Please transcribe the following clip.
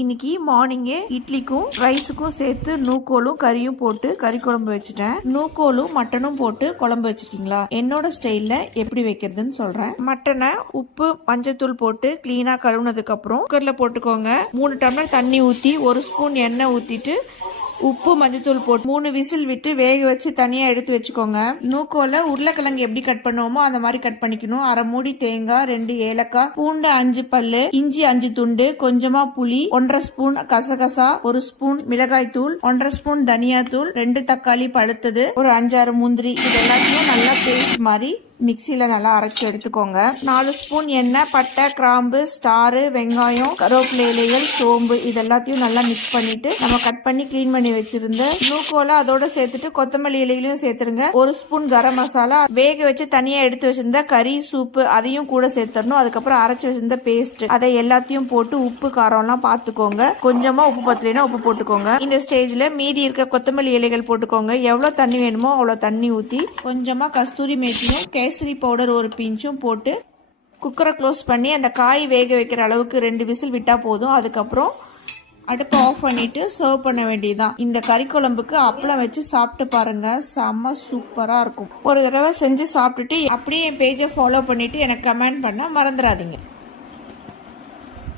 இன்னைக்கு மார்னிங்கே இட்லிக்கும் ரைஸுக்கும் சேர்த்து நூக்கோலும் கறியும் போட்டு கறி குழம்பு வச்சுட்டேன். நூக்கோலும் மட்டனும் போட்டு குழம்பு வச்சிருக்கீங்களா? என்னோட ஸ்டைல்ல எப்படி வைக்கிறதுன்னு சொல்றேன். மட்டனை உப்பு மஞ்சத்தூள் போட்டு கிளீனா கழுவுனதுக்கு அப்புறம் குக்கர்ல போட்டுக்கோங்க. 3 டம்ளர் தண்ணி ஊத்தி 1 ஸ்பூன் எண்ணெய் ஊத்திட்டு உப்பு மஞ்சத்தூள் போட்டு 3 விசில் விட்டு வேக வச்சு தனியா எடுத்து வச்சுக்கோங்க. நூக்கோல உருளைக்கிழங்கு எப்படி கட் பண்ணுவோமோ அந்த மாதிரி கட் பண்ணிக்கணும். 1/2 மூடி தேங்காய், 2 ஏலக்காய், பூண்டு 5 பல்லு, இஞ்சி 5 துண்டு, கொஞ்சமா புளி, 1/2 ஸ்பூன் கசகசா, 1 ஸ்பூன் மிளகாய் தூள், 1/2 ஸ்பூன் தனியா தூள், 2 தக்காளி பழுத்தது, ஒரு 5-6 முந்திரி, இது எல்லாத்தையும் நல்லா பேஸ்ட் மாதிரி மிக்சியில நல்லா அரைச்சு எடுத்துக்கோங்க. 4 ஸ்பூன் எண்ணெய், பட்டை, கிராம்பு, ஸ்டாரு, வெங்காயம், கருவேப்பிலை இலைகள், சோம்பு இது எல்லாத்தையும் நல்லா மிக்ஸ் பண்ணிட்டு நம்ம கட் பண்ணி கிளீன் பண்ணி வச்சிருந்த நூக்கோல அதோட சேர்த்துட்டு கொத்தமல்லி இலைகளையும் சேர்த்துருங்க. 1 ஸ்பூன் கரம் மசாலா, வேக வச்சு தனியா எடுத்து வச்சிருந்த கறி சூப்பு அதையும் கூட சேர்த்துடணும். அதுக்கப்புறம் அரைச்சு வச்சிருந்த பேஸ்ட் அதை எல்லாத்தையும் போட்டு உப்பு காரம் எல்லாம் பாத்துக்கோங்க. கொஞ்சமா உப்பு பத்தலைன்னா உப்பு போட்டுக்கோங்க. இந்த ஸ்டேஜ்ல மீதி இருக்க கொத்தமல்லி இலைகள் போட்டுக்கோங்க. எவ்வளவு தண்ணி வேணுமோ அவ்வளவு தண்ணி ஊத்தி கொஞ்சமா கஸ்தூரி மேத்தியும் கேசரி பவுடர் 1 பிஞ்சும் போட்டு குக்கரை க்ளோஸ் பண்ணி அந்த காய் வேக வைக்கிற அளவுக்கு 2 விசில் விட்டா போதும். அதுக்கப்புறம் அடுப்பை ஆஃப் பண்ணிட்டு சர்வ் பண்ண வேண்டியதுதான். இந்த கறி குழம்புக்கு அப்பளம் வச்சு சாப்பிட்டு பாருங்க, செம்ம சூப்பரா இருக்கும். ஒரு தடவை செஞ்சு சாப்பிட்டுட்டு அப்படியே என் பேஜை ஃபாலோ பண்ணிட்டு எனக்கு கமெண்ட் பண்ண மறந்துடாதீங்க.